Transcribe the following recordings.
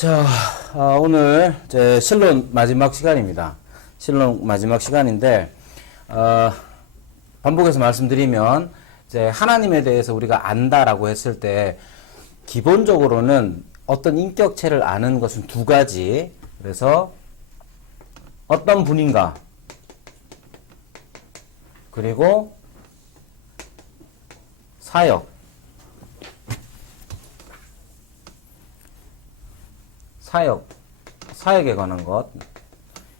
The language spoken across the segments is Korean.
자, 오늘 제 실론 마지막 시간입니다. 실론 마지막 시간인데, 반복해서 말씀드리면, 이제 하나님에 대해서 우리가 안다라고 했을 때, 기본적으로는 어떤 인격체를 아는 것은 두 가지. 그래서, 어떤 분인가, 그리고 사역. 사역에 관한 것.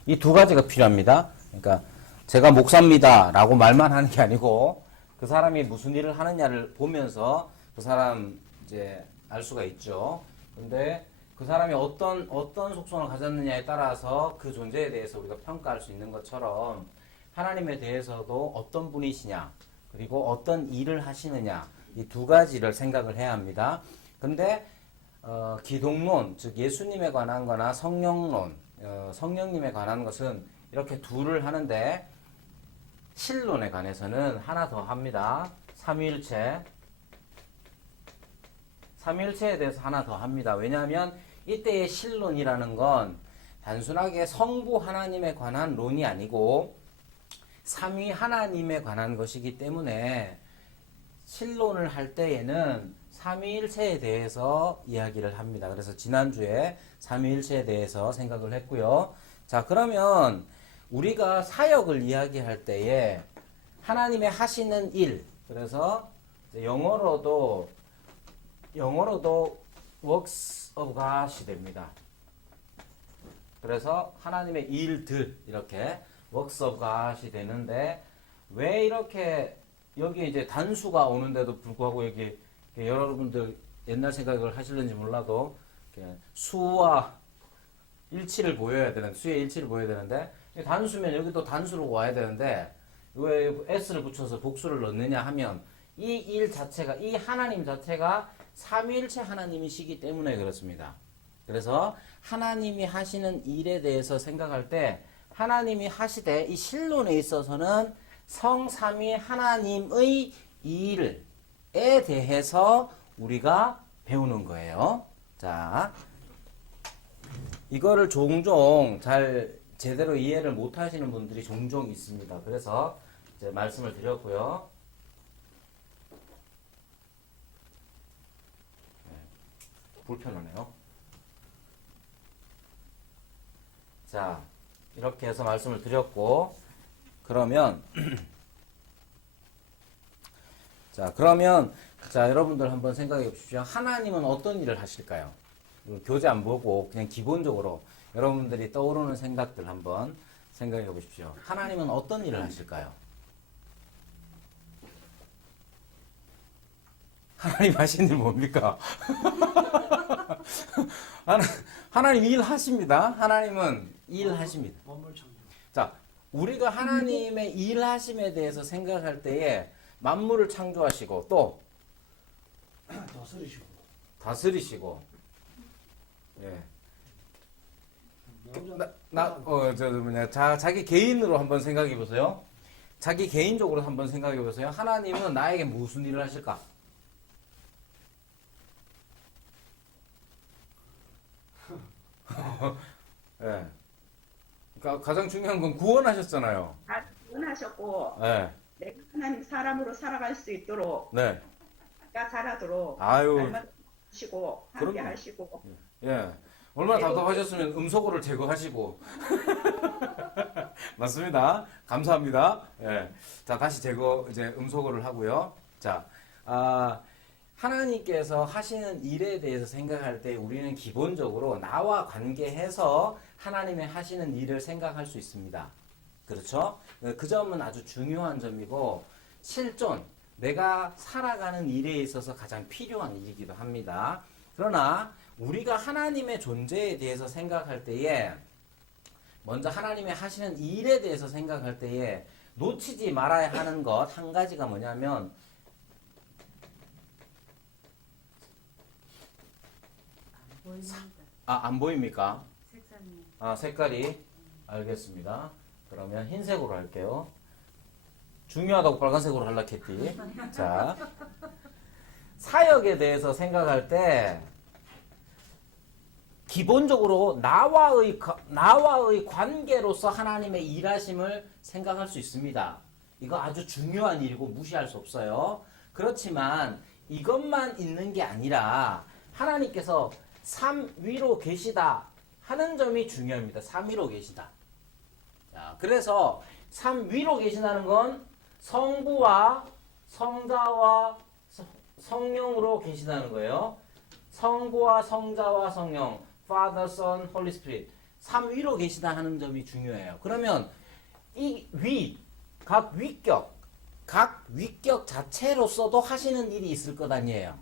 이 두 가지가 필요합니다. 그러니까 제가 목사입니다 라고 말만 하는 게 아니고 그 사람이 무슨 일을 하느냐를 보면서 그 사람 이제 알 수가 있죠. 근데 그 사람이 어떤 속성을 가졌느냐에 따라서 그 존재에 대해서 우리가 평가할 수 있는 것처럼 하나님에 대해서도 어떤 분이시냐 그리고 어떤 일을 하시느냐 이 두 가지를 생각을 해야 합니다. 근데 기독론, 즉 예수님에 관한 거나 성령론, 성령님에 관한 것은 이렇게 둘을 하는데 신론에 관해서는 하나 더 합니다. 삼위일체에 대해서 하나 더 합니다. 왜냐하면 이때의 신론이라는 건 단순하게 성부 하나님에 관한 론이 아니고 삼위 하나님에 관한 것이기 때문에 신론을 할 때에는 삼위일체에 대해서 이야기를 합니다. 그래서 지난주에 삼위일체에 대해서 생각을 했고요. 자, 그러면 우리가 사역을 이야기할 때에 하나님의 하시는 일, 그래서 영어로도 works of God이 됩니다. 그래서 하나님의 일들 이렇게 works of God이 되는데 왜 이렇게 여기 이제 단수가 오는데도 불구하고 여기 여러분들 옛날 생각을 하실는지 몰라도 수와 일치를 보여야 되는 수의 일치를 보여야 되는데 단수면 여기도 단수로 와야 되는데 왜 s를 붙여서 복수를 넣느냐 하면 이 일 자체가 이 하나님 자체가 삼위일체 하나님이시기 때문에 그렇습니다. 그래서 하나님이 하시는 일에 대해서 생각할 때 하나님이 하시되 이 신론에 있어서는 성삼위 하나님의 일에 대해서 우리가 배우는 거예요. 자, 이거를 종종 잘 제대로 이해를 못 하시는 분들이 종종 있습니다. 그래서 이제 말씀을 드렸고요. 불편하네요. 자, 이렇게 해서 말씀을 드렸고, 그러면 자, 여러분들 한번 생각해 보십시오. 하나님은 어떤 일을 하실까요? 교재 안 보고 그냥 기본적으로 여러분들이 떠오르는 생각들 한번 생각해 보십시오. 하나님은 어떤 일을 하실까요? 하나님 하시는 일 뭡니까? 하나님 일하십니다. 하나님은 일하십니다. 자, 우리가 하나님의 일하심에 대해서 생각할 때에 만물을 창조하시고 또 다스리시고 예. 자기 개인으로 한번 생각해 보세요. 자기 개인적으로 한번 생각해 보세요. 하나님은 나에게 무슨 일을 하실까? 예. 그러니까 가장 중요한 건 구원하셨잖아요. 다 구원하셨고 예. 내가 하나님 사람으로 살아갈 수 있도록 네. 내가 잘하도록 아유. 날마다 하시고 함께 그럼요. 하시고 예. 얼마나 답답하셨으면 음소거를 제거하시고. 맞습니다. 감사합니다. 예. 자, 다시 이제 음소거를 하고요. 자, 하나님께서 하시는 일에 대해서 생각할 때 우리는 기본적으로 나와 관계해서 하나님의 하시는 일을 생각할 수 있습니다. 그렇죠? 그 점은 아주 중요한 점이고, 실존, 내가 살아가는 일에 있어서 가장 필요한 일이기도 합니다. 그러나 우리가 하나님의 존재에 대해서 생각할 때에 먼저 하나님의 하시는 일에 대해서 생각할 때에 놓치지 말아야 하는 것 한 가지가 뭐냐면 안 보입니까? 색깔이 알겠습니다. 그러면 흰색으로 할게요. 중요하다고 빨간색으로 하려고 했지. 자, 사역에 대해서 생각할 때 기본적으로 나와의 관계로서 하나님의 일하심을 생각할 수 있습니다. 이거 아주 중요한 일이고 무시할 수 없어요. 그렇지만 이것만 있는 게 아니라 하나님께서 삶 위로 계시다 하는 점이 중요합니다. 삶 위로 계시다. 자, 그래서 삶 위로 계시다는 건 성부와 성자와 성령으로 계시다는 거예요. 성부와 성자와 성령, Father, Son, Holy Spirit, 삶 위로 계시다 하는 점이 중요해요. 그러면 이 각 위격 자체로서도 하시는 일이 있을 것 아니에요.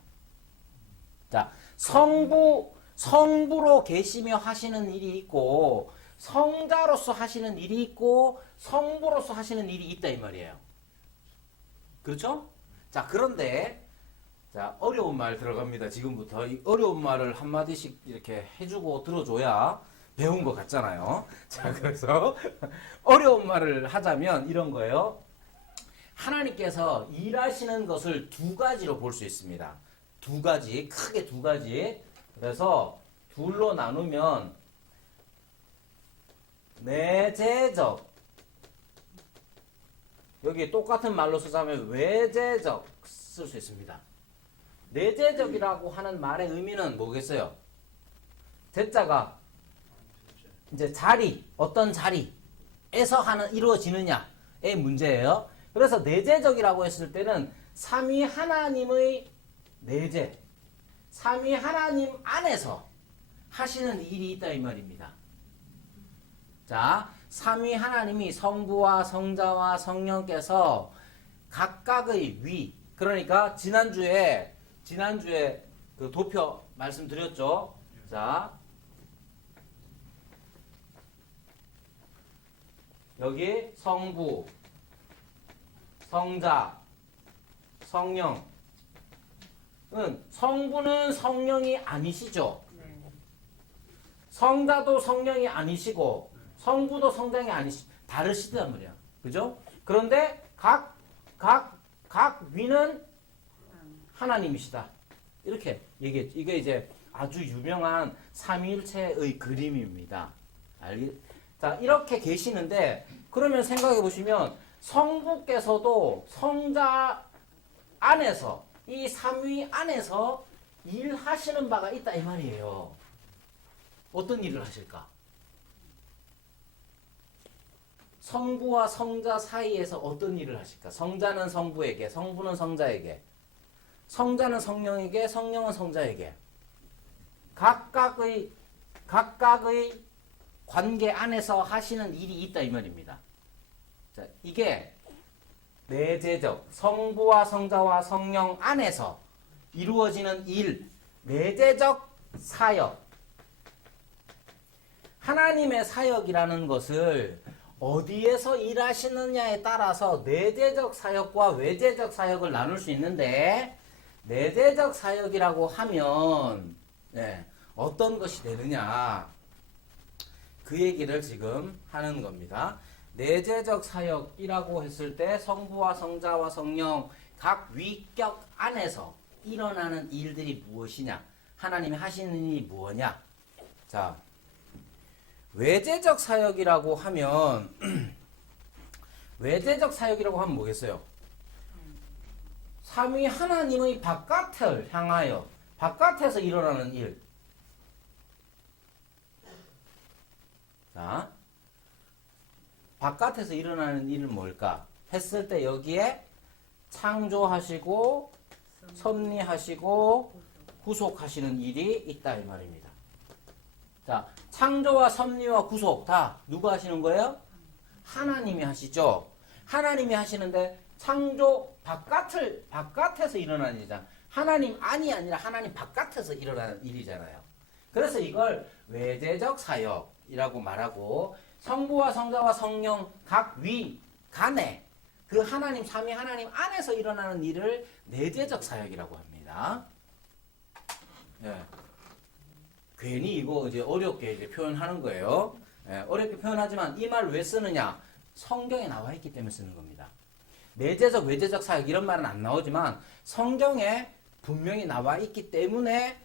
자, 성부로 계시며 하시는 일이 있고, 성자로서 하시는 일이 있고, 성부로서 하시는 일이 있다 이 말이에요. 그렇죠? 자, 그런데 자, 어려운 말 들어갑니다. 지금부터 이 어려운 말을 한마디씩 이렇게 해주고 들어줘야 배운 것 같잖아요. 자, 그래서 어려운 말을 하자면 이런 거예요. 하나님께서 일하시는 것을 두 가지로 볼 수 있습니다. 두 가지, 크게 두 가지. 그래서 둘로 나누면 내재적, 여기 똑같은 말로 쓰자면 외재적 쓸 수 있습니다. 내재적이라고 하는 말의 의미는 뭐겠어요? 제자가 이제 자리, 어떤 자리에서 이루어지느냐의 문제예요. 그래서 내재적이라고 했을 때는 삼위 하나님의 내재, 삼위 하나님 안에서 하시는 일이 있다 이 말입니다. 자, 삼위 하나님이 성부와 성자와 성령께서 각각의 위, 그러니까 지난주에 그 도표 말씀드렸죠. 자, 여기 성부, 성자, 성령은 성부는 성령이 아니시죠. 성자도 성령이 아니시고 성부도 성장이 다르시단 말이야. 그죠? 그런데 각 위는 하나님이시다. 이렇게 얘기했죠. 이게 이제 아주 유명한 삼위일체의 그림입니다. 자, 이렇게 계시는데, 그러면 생각해 보시면, 성부께서도 성자 안에서, 이 삼위 안에서 일하시는 바가 있다, 이 말이에요. 어떤 일을 하실까? 성부와 성자 사이에서 어떤 일을 하실까? 성자는 성부에게, 성부는 성자에게, 성자는 성령에게, 성령은 성자에게. 각각의 관계 안에서 하시는 일이 있다 이 말입니다. 자, 이게 내재적, 성부와 성자와 성령 안에서 이루어지는 일, 내재적 사역. 하나님의 사역이라는 것을 어디에서 일하시느냐에 따라서 내재적 사역과 외재적 사역을 나눌 수 있는데, 내재적 사역이라고 하면 어떤 것이 되느냐, 그 얘기를 지금 하는 겁니다. 내재적 사역이라고 했을 때 성부와 성자와 성령 각 위격 안에서 일어나는 일들이 무엇이냐, 하나님이 하시는 일이 무엇이냐. 자, 외재적 사역이라고 하면 외재적 사역이라고 하면 뭐겠어요? 삼위 하나님의 바깥을 향하여 바깥에서 일어나는 일. 자, 바깥에서 일어나는 일은 뭘까? 했을 때 여기에 창조하시고 섭리하시고 구속하시는 일이 있다 이 말입니다. 자, 창조와 섭리와 구속 다 누가 하시는 거예요? 하나님이 하시죠. 하나님이 하시는데 창조 바깥에서 일어나는 일이잖아. 하나님 안이 아니라 하나님 바깥에서 일어나는 일이잖아요. 그래서 이걸 외재적 사역이라고 말하고, 성부와 성자와 성령 각 위 간에 그 하나님 삼위 하나님 안에서 일어나는 일을 내재적 사역이라고 합니다. 예. 괜히 이거 이제 어렵게 이제 표현하는 거예요. 예, 어렵게 표현하지만 이 말 왜 쓰느냐? 성경에 나와 있기 때문에 쓰는 겁니다. 내재적, 외재적 사역 이런 말은 안 나오지만 성경에 분명히 나와 있기 때문에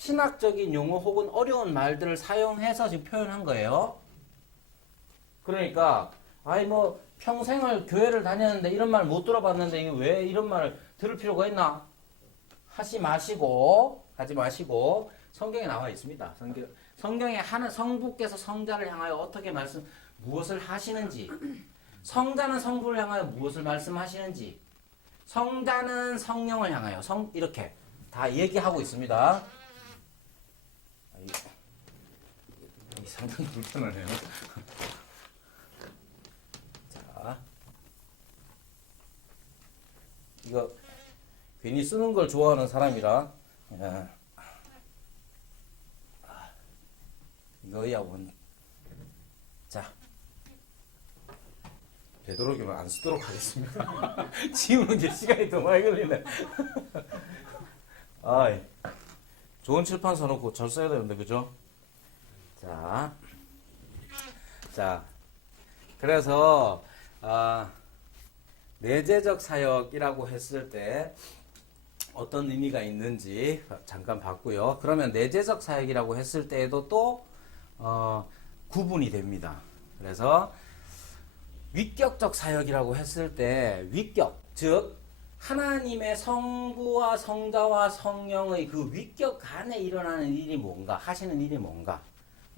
신학적인 용어 혹은 어려운 말들을 사용해서 지금 표현한 거예요. 그러니까 아이 뭐 평생을 교회를 다녔는데 이런 말 못 들어봤는데 이게 왜 이런 말을 들을 필요가 있나? 하지 마시고 성경에 나와 있습니다. 성경에 하는 성부께서 성자를 향하여 어떻게 무엇을 하시는지, 성자는 성부를 향하여 무엇을 말씀하시는지, 성자는 성령을 향하여 이렇게 다 얘기하고 있습니다. 상당히 불편하네요. 자, 이거 괜히 쓰는 걸 좋아하는 사람이라 이거야 원. 자, 되도록이면 안 쓰도록 하겠습니다. 지우는 이제 시간이 더 많이 걸리네. 아이, 좋은 칠판 써놓고 잘 써야 되는데 그죠? 자, 그래서 내재적 사역이라고 했을 때 어떤 의미가 있는지 잠깐 봤고요. 그러면 내재적 사역이라고 했을 때에도 또 구분이 됩니다. 그래서 위격적 사역이라고 했을 때 위격, 즉 하나님의 성부와 성자와 성령의 그 위격 안에 일어나는 일이 뭔가, 하시는 일이 뭔가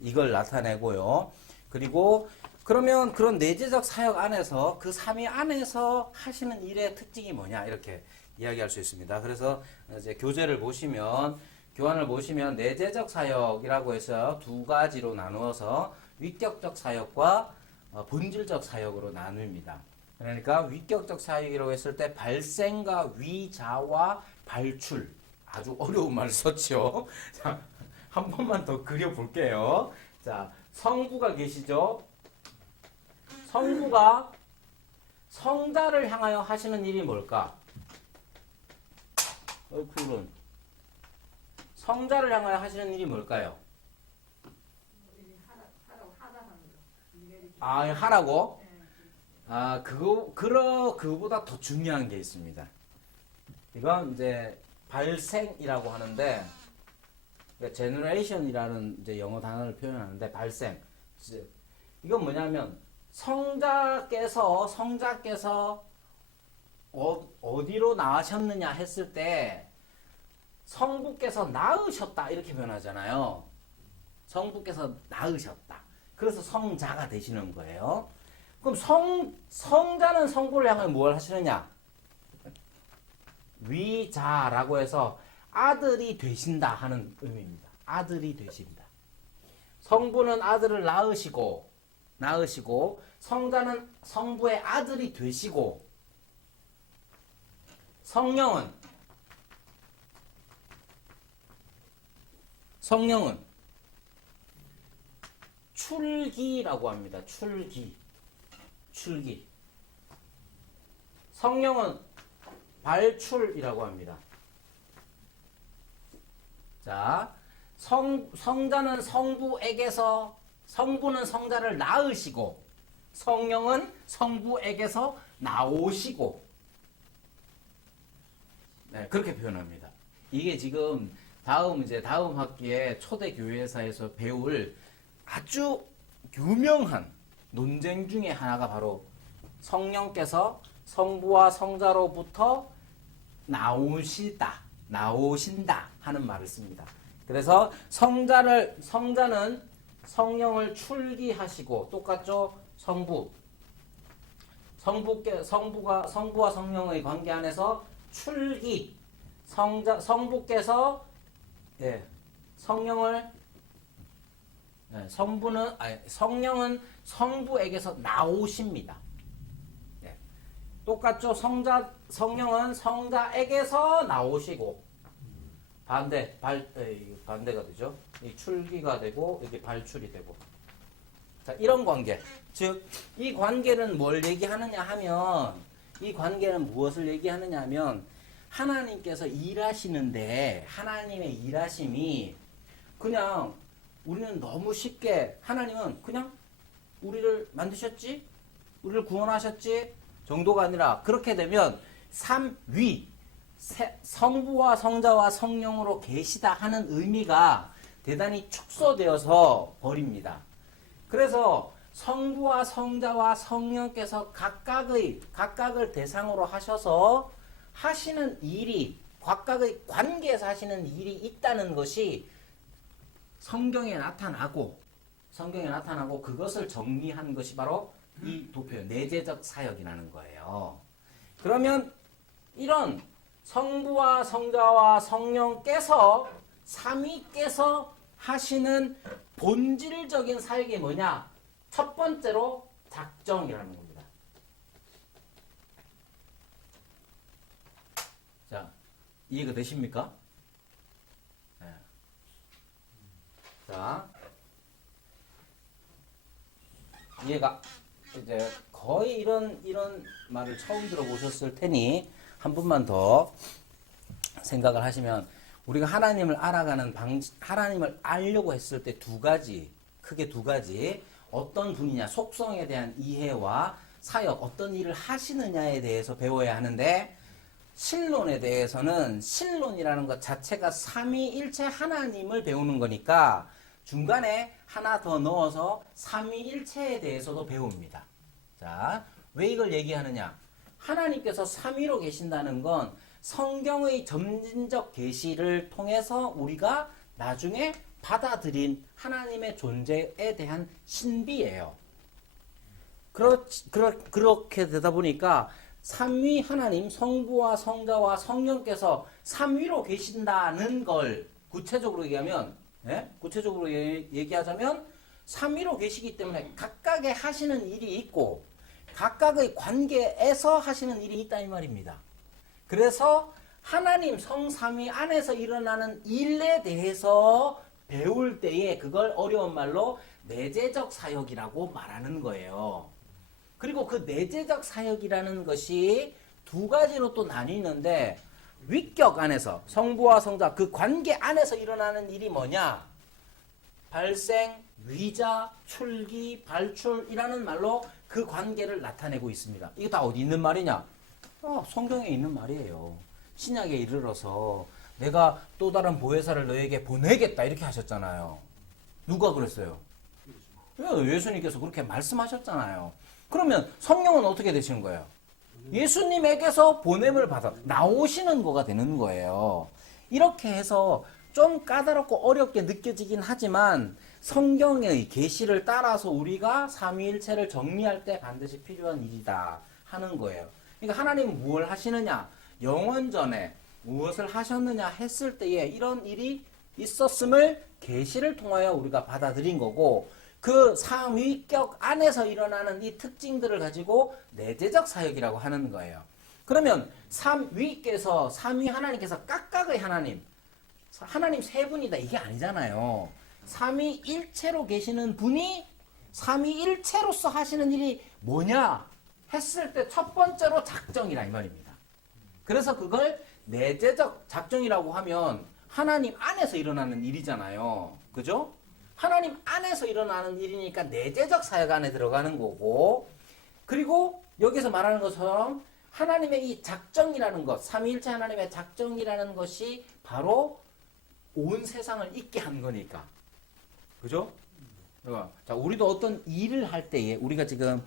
이걸 나타내고요. 그리고 그러면 그런 내재적 사역 안에서 그 삼위 안에서 하시는 일의 특징이 뭐냐 이렇게 이야기할 수 있습니다. 그래서 이제 교재를 보시면 교환을 보시면 내재적 사역이라고 해서 두 가지로 나누어서 위격적 사역과 본질적 사역으로 나눕니다. 그러니까 위격적 사역이라고 했을 때 발생과 위자와 발출, 아주 어려운 말을 썼죠. 자, 한 번만 더 그려볼게요. 자, 성부가 계시죠? 성부가 성자를 향하여 하시는 일이 뭘까? 그런 성자를 향하여 하시는 일이 뭘까요? 하라고? 그거보다 더 중요한 게 있습니다. 이건 이제 발생이라고 하는데, generation이라는 이제 영어 단어를 표현하는데, 발생. 이건 뭐냐면, 성자께서 어디로 나으셨느냐 했을 때, 성부께서 낳으셨다 이렇게 표현하잖아요. 성부께서 낳으셨다. 그래서 성자가 되시는 거예요. 그럼 성자는 성부를 향해 뭘 하시느냐? 위자라고 해서 아들이 되신다 하는 의미입니다. 아들이 되신다. 성부는 아들을 낳으시고 성자는 성부의 아들이 되시고 성령은 출기라고 합니다. 출기. 성령은 발출이라고 합니다. 자, 성자는 성부는 성자를 낳으시고, 성령은 성부에게서 나오시고, 네, 그렇게 표현합니다. 이게 지금 다음 학기에 초대교회사에서 배울 아주 유명한 논쟁 중에 하나가 바로 성령께서 성부와 성자로부터 나오신다 하는 말을 씁니다. 그래서 성자는 성령을 출기하시고, 똑같죠? 성부와 성령의 관계 안에서 출기, 성부께서 성령은 성부에게서 나오십니다. 똑같죠? 성령은 성자에게서 나오시고, 반대가 되죠? 이 출기가 되고, 이게 발출이 되고. 자, 이런 관계. 즉, 이 관계는 뭘 얘기하느냐 하면, 이 관계는 무엇을 얘기하느냐 하면, 하나님께서 일하시는데, 하나님의 일하심이 그냥 우리는 너무 쉽게, 하나님은 그냥 우리를 만드셨지? 우리를 구원하셨지? 정도가 아니라, 그렇게 되면 성부와 성자와 성령으로 계시다 하는 의미가 대단히 축소되어서 버립니다. 그래서 성부와 성자와 성령께서 각각을 대상으로 하셔서 하시는 일이, 각각의 관계에서 하시는 일이 있다는 것이 성경에 나타나고 그것을 정리한 것이 바로 이 도표의 내재적 사역이라는 거예요. 그러면 이런 성부와 성자와 성령께서 삼위께서 하시는 본질적인 사역이 뭐냐? 첫 번째로 작정이라는 겁니다. 자, 이해가 되십니까? 네. 자, 이해가 이제 거의 이런 말을 처음 들어보셨을 테니 한 번만 더 생각을 하시면, 우리가 하나님을 알아가는 하나님을 알려고 했을 때 크게 두 가지, 어떤 분이냐, 속성에 대한 이해와 사역, 어떤 일을 하시느냐에 대해서 배워야 하는데, 신론에 대해서는 신론이라는 것 자체가 삼위일체 하나님을 배우는 거니까 중간에 하나 더 넣어서 삼위일체에 대해서도 배웁니다. 자, 왜 이걸 얘기하느냐? 하나님께서 삼위로 계신다는 건 성경의 점진적 계시를 통해서 우리가 나중에 받아들인 하나님의 존재에 대한 신비예요. 그렇게 되다 보니까 삼위 하나님, 성부와 성자와 성령께서 삼위로 계신다는 걸 구체적으로 얘기하자면 삼위로 계시기 때문에 각각의 하시는 일이 있고 각각의 관계에서 하시는 일이 있다 이 말입니다. 그래서 하나님 성삼위 안에서 일어나는 일에 대해서 배울 때에 그걸 어려운 말로 내재적 사역이라고 말하는 거예요. 그리고 그 내재적 사역이라는 것이 두 가지로 또 나뉘는데, 위격 안에서 성부와 성자 그 관계 안에서 일어나는 일이 뭐냐? 발생, 위자, 출기, 발출이라는 말로 그 관계를 나타내고 있습니다. 이거 다 어디 있는 말이냐? 성경에 있는 말이에요. 신약에 이르러서 내가 또 다른 보혜사를 너에게 보내겠다 이렇게 하셨잖아요. 누가 그랬어요? 예수님께서 그렇게 말씀하셨잖아요. 그러면 성령은 어떻게 되시는 거예요? 예수님에게서 보냄을 받아 나오시는 거가 되는 거예요. 이렇게 해서 좀 까다롭고 어렵게 느껴지긴 하지만 성경의 계시를 따라서 우리가 삼위일체를 정리할 때 반드시 필요한 일이다 하는 거예요. 그러니까 하나님은 무엇을 하시느냐? 영원전에 무엇을 하셨느냐 했을 때에 이런 일이 있었음을 계시를 통하여 우리가 받아들인 거고, 그 삼위격 안에서 일어나는 이 특징들을 가지고 내재적 사역이라고 하는 거예요. 그러면 삼위께서, 삼위 하나님께서 각각의 하나님 세 분이다 이게 아니잖아요. 삼위일체로 계시는 분이 삼위일체로서 하시는 일이 뭐냐 했을 때 첫 번째로 작정이라 이 말입니다. 그래서 그걸 내재적 작정이라고 하면 하나님 안에서 일어나는 일이잖아요. 그죠? 하나님 안에서 일어나는 일이니까 내재적 사역 안에 들어가는 거고, 그리고 여기서 말하는 것처럼 하나님의 이 작정이라는 것, 삼위일체 하나님의 작정이라는 것이 바로 온 세상을 있게 한 거니까. 그죠? 자, 우리도 어떤 일을 할 때에 우리가 지금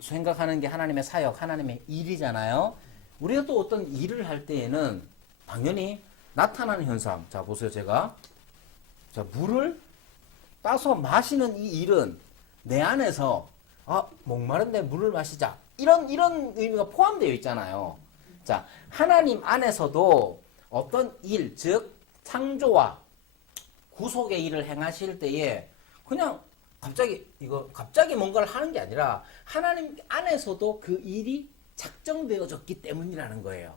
생각하는 게 하나님의 사역, 하나님의 일이잖아요. 우리가 또 어떤 일을 할 때에는 당연히 나타나는 현상. 자, 보세요. 자, 물을 따서 마시는 이 일은 내 안에서 목마른데 물을 마시자. 이런 의미가 포함되어 있잖아요. 자, 하나님 안에서도 어떤 일, 즉 창조와 구속의 일을 행하실 때에 그냥 갑자기 뭔가를 하는 게 아니라 하나님 안에서도 그 일이 작정되어졌기 때문이라는 거예요.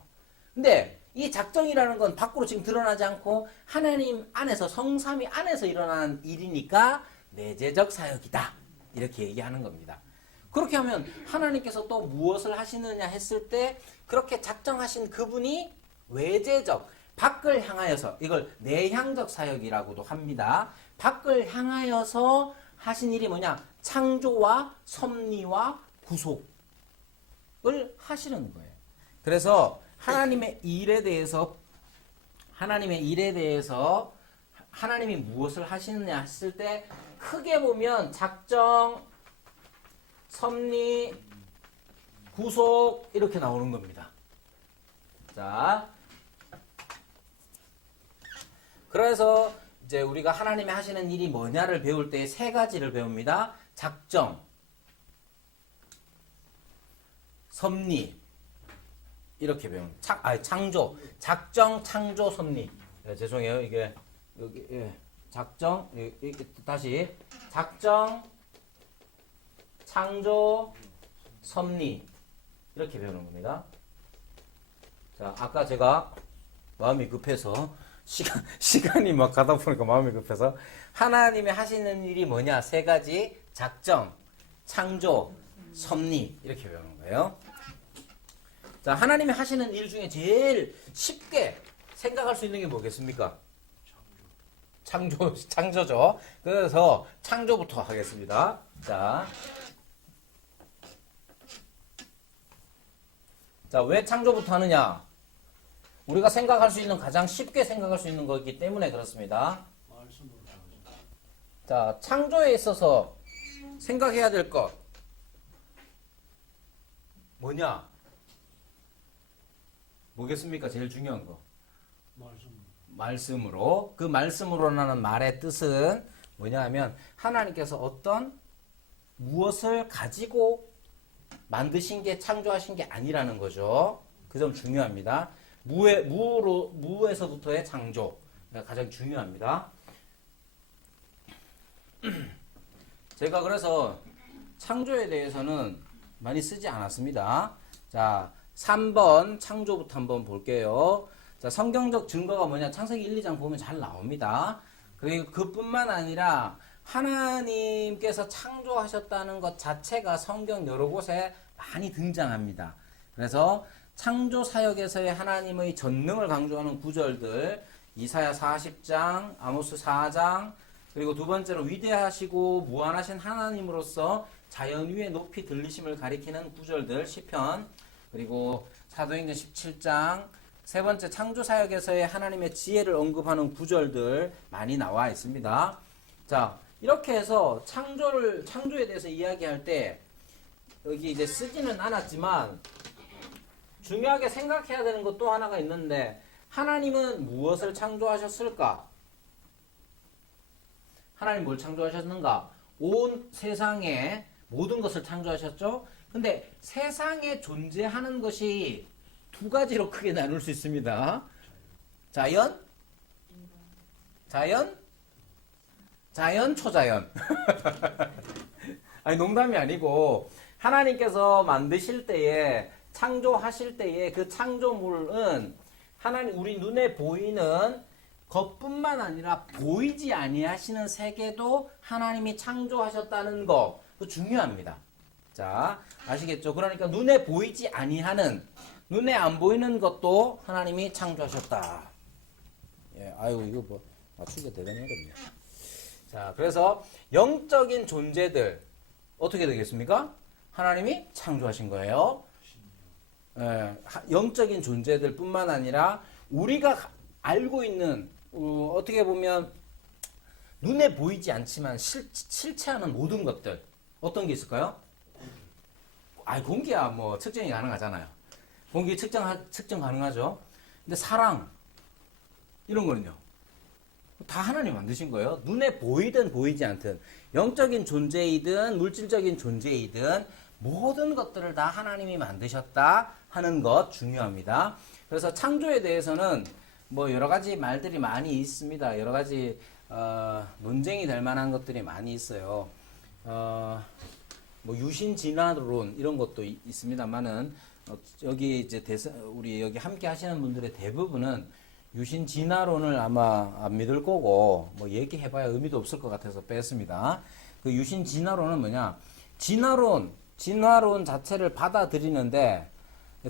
근데 이 작정이라는 건 밖으로 지금 드러나지 않고 하나님 안에서, 성삼위 안에서 일어나는 일이니까 내재적 사역이다 이렇게 얘기하는 겁니다. 그렇게 하면 하나님께서 또 무엇을 하시느냐 했을 때 그렇게 작정하신 그분이 외재적, 밖을 향하여서, 이걸 내향적 사역이라고도 합니다. 밖을 향하여서 하신 일이 뭐냐? 창조와 섭리와 구속을 하시는 거예요. 그래서 하나님의 일에 대해서 하나님이 무엇을 하시느냐 했을 때 크게 보면 작정, 섭리, 구속 이렇게 나오는 겁니다. 자, 그래서 이제 우리가 하나님이 하시는 일이 뭐냐를 배울 때 세 가지를 배웁니다. 작정, 섭리 이렇게 배웁니다. 창조, 작정, 창조, 섭리. 죄송해요. 이게 여기 작정 다시 작정, 창조, 섭리 이렇게 배우는 겁니다. 자, 아까 제가 마음이 급해서 시간이 막 가다 보니까 마음이 급해서 하나님이 하시는 일이 뭐냐 세 가지 작정, 창조, 섭리 이렇게 배우는 거예요. 자, 하나님이 하시는 일 중에 제일 쉽게 생각할 수 있는 게 뭐겠습니까? 창조죠. 그래서 창조부터 하겠습니다. 자, 왜 창조부터 하느냐? 우리가 생각할 수 있는 가장 쉽게 생각할 수 있는 거기 때문에 그렇습니다. 자, 창조에 있어서 생각해야 될 것 뭐냐? 뭐겠습니까? 제일 중요한 거. 말씀으로. 그 말씀으로라는 말의 뜻은 뭐냐 하면 하나님께서 어떤 무엇을 가지고 만드신 게 창조하신 게 아니라는 거죠. 그 점 중요합니다. 무에서부터의 창조가 가장 중요합니다. 제가 그래서 창조에 대해서는 많이 쓰지 않았습니다. 자, 3번 창조부터 한번 볼게요. 자, 성경적 증거가 뭐냐? 창세기 1, 2장 보면 잘 나옵니다. 그리고 그뿐만 아니라 하나님께서 창조하셨다는 것 자체가 성경 여러 곳에 많이 등장합니다. 그래서 창조 사역에서의 하나님의 전능을 강조하는 구절들, 이사야 40장, 아모스 4장, 그리고 두 번째로 위대하시고 무한하신 하나님으로서 자연 위에 높이 들리심을 가리키는 구절들, 시편, 그리고 사도행전 17장, 세 번째 창조사역에서의 하나님의 지혜를 언급하는 구절들 많이 나와 있습니다. 자, 이렇게 해서 창조에 대해서 이야기할 때 여기 이제 쓰지는 않았지만 중요하게 생각해야 되는 것 또 하나가 있는데 하나님은 무엇을 창조하셨을까? 하나님 뭘 창조하셨는가? 온 세상에 모든 것을 창조하셨죠? 근데 세상에 존재하는 것이 두 가지로 크게 나눌 수 있습니다. 자연, 초자연. 아니, 농담이 아니고 하나님께서 만드실 때에 창조하실 때에 그 창조물은 하나님 우리 눈에 보이는 것뿐만 아니라 보이지 아니하시는 세계도 하나님이 창조하셨다는 거, 그거 중요합니다. 자, 아시겠죠? 그러니까 눈에 보이지 아니하는, 눈에 안 보이는 것도 하나님이 창조하셨다. 예, 아유, 이거 뭐 맞추기가 대단히 어렵네. 자, 그래서 영적인 존재들 어떻게 되겠습니까? 하나님이 창조하신 거예요. 예, 영적인 존재들 뿐만 아니라 우리가 알고 있는 어떻게 보면 눈에 보이지 않지만 실체하는 모든 것들 어떤 게 있을까요? 공기야 뭐 측정이 가능하잖아요. 공기 측정 가능하죠. 근데 사랑 이런 거는요. 다 하나님 만드신 거예요. 눈에 보이든 보이지 않든 영적인 존재이든 물질적인 존재이든 모든 것들을 다 하나님이 만드셨다 하는 것 중요합니다. 그래서 창조에 대해서는 뭐 여러 가지 말들이 많이 있습니다. 여러 가지 논쟁이 될 만한 것들이 많이 있어요. 뭐 유신 진화론 이런 것도 있습니다만은 여기 이제 우리 여기 함께 하시는 분들의 대부분은 유신 진화론을 아마 안 믿을 거고 뭐 얘기해봐야 의미도 없을 것 같아서 뺐습니다. 그 유신 진화론은 뭐냐? 진화론 자체를 받아들이는데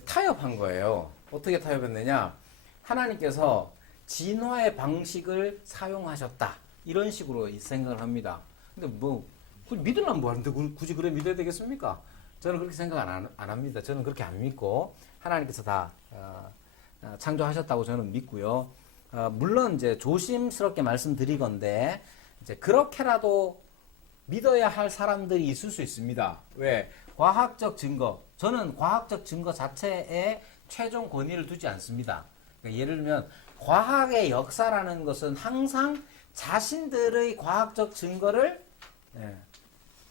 타협한 거예요. 어떻게 타협했느냐? 하나님께서 진화의 방식을 사용하셨다. 이런 식으로 생각을 합니다. 근데 뭐 믿으려면 뭐 하는데 굳이 그래 믿어야 되겠습니까? 저는 그렇게 생각 안 합니다. 저는 그렇게 안 믿고 하나님께서 다 창조하셨다고 저는 믿고요. 물론 이제 조심스럽게 말씀드리건데 이제 그렇게라도 믿어야 할 사람들이 있을 수 있습니다. 왜? 과학적 증거. 저는 과학적 증거 자체에 최종 권위를 두지 않습니다. 그러니까 예를 들면 과학의 역사라는 것은 항상 자신들의 과학적 증거를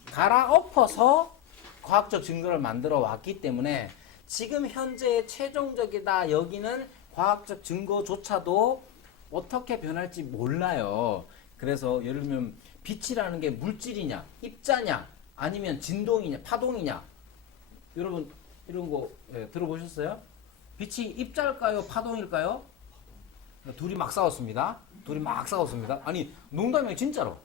갈아엎어서 과학적 증거를 만들어 왔기 때문에 지금 현재의 최종적이다 여기는 과학적 증거조차도 어떻게 변할지 몰라요. 그래서 예를 들면 빛이라는 게 물질이냐, 입자냐, 아니면 진동이냐, 파동이냐. 여러분 이런 거 들어보셨어요? 빛이 입자일까요, 파동일까요? 둘이 막 싸웠습니다. 아니 농담이에요, 진짜로.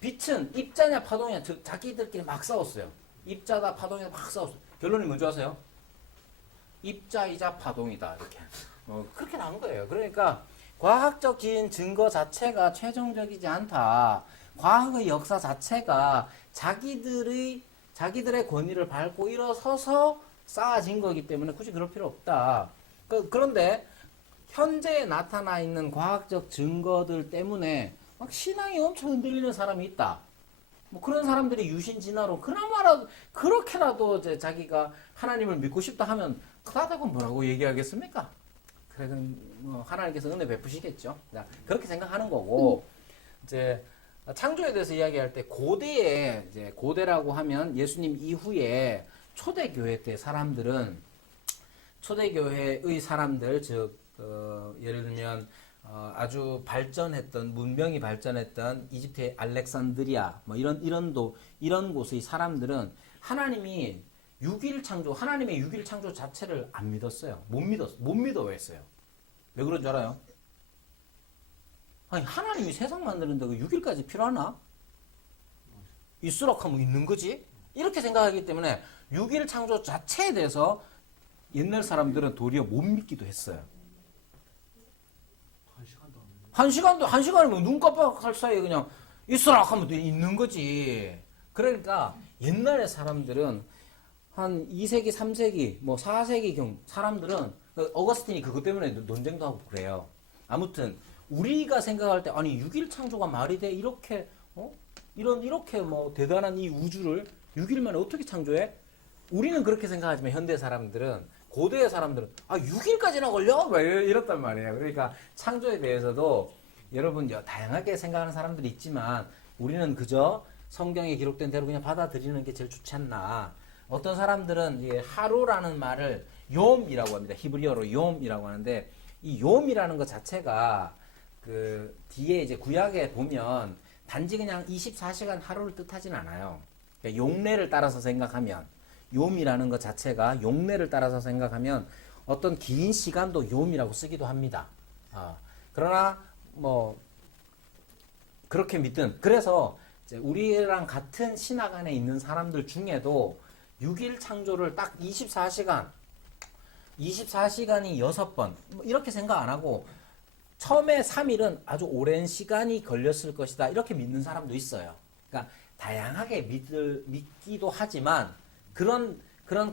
빛은 입자냐, 파동이냐, 자기들끼리 막 싸웠어요. 입자다, 파동이다 막 싸웠어요. 결론이 뭔지 아세요? 입자이자 파동이다 이렇게. 그렇게 나온 거예요. 그러니까 과학적인 증거 자체가 최종적이지 않다. 과학의 역사 자체가 자기들의 권위를 밟고 일어서서 쌓아진 거기 때문에 굳이 그럴 필요 없다. 그런데 현재에 나타나 있는 과학적 증거들 때문에 막 신앙이 엄청 흔들리는 사람이 있다. 뭐 그런 사람들이 유신진화로 그나마라도 그렇게라도 이제 자기가 하나님을 믿고 싶다 하면 그러다가 뭐라고 얘기하겠습니까? 그래, 뭐 하나님께서 은혜 베푸시겠죠. 그렇게 생각하는 거고 이제 창조에 대해서 이야기할 때 고대라고 하면 예수님 이후에 초대교회 때 사람들은 초대교회의 사람들 즉 예를 들면 아주 발전했던 문명이 발전했던 이집트의 알렉산드리아 뭐 이런 곳의 사람들은 하나님의 6일 창조 자체를 안 믿었어요. 못 믿어 했어요. 왜 그런 줄 알아요? 아니 하나님이 세상 만드는데 그 6일까지 필요하나? 있으라고 하면 있는 거지? 이렇게 생각하기 때문에 6일 창조 자체에 대해서 옛날 사람들은 도리어 못 믿기도 했어요. 한 시간이면 눈 깜빡할 사이에 그냥 있으라 하면 있는 거지. 그러니까 옛날의 사람들은 한 2세기, 3세기, 뭐 4세기경 사람들은 어거스틴이 그것 때문에 논쟁도 하고 그래요. 아무튼 우리가 생각할 때 아니 6일 창조가 말이 돼? 이렇게 이렇게 뭐 대단한 이 우주를 6일 만에 어떻게 창조해? 우리는 그렇게 생각하지만 현대 사람들은 고대의 사람들은 6일까지나 걸려? 막 이렇단 말이에요. 그러니까 창조에 대해서도 여러분 다양하게 생각하는 사람들이 있지만 우리는 그저 성경에 기록된 대로 그냥 받아들이는 게 제일 좋지 않나. 어떤 사람들은 이게 하루라는 말을 욤이라고 합니다. 히브리어로 욤이라고 하는데 이 욤이라는 것 자체가 그 뒤에 이제 구약에 보면 단지 그냥 24시간 하루를 뜻하진 않아요. 그러니까 용례를 따라서 생각하면 욤이라는 것 자체가 용례를 따라서 생각하면 어떤 긴 시간도 욤이라고 쓰기도 합니다. 그러나 뭐 그렇게 믿든 그래서 이제 우리랑 같은 신학 안에 있는 사람들 중에도 6일 창조를 딱 24시간이 6번 뭐 이렇게 생각 안 하고 처음에 3일은 아주 오랜 시간이 걸렸을 것이다 이렇게 믿는 사람도 있어요. 그러니까 다양하게 믿기도 하지만 그런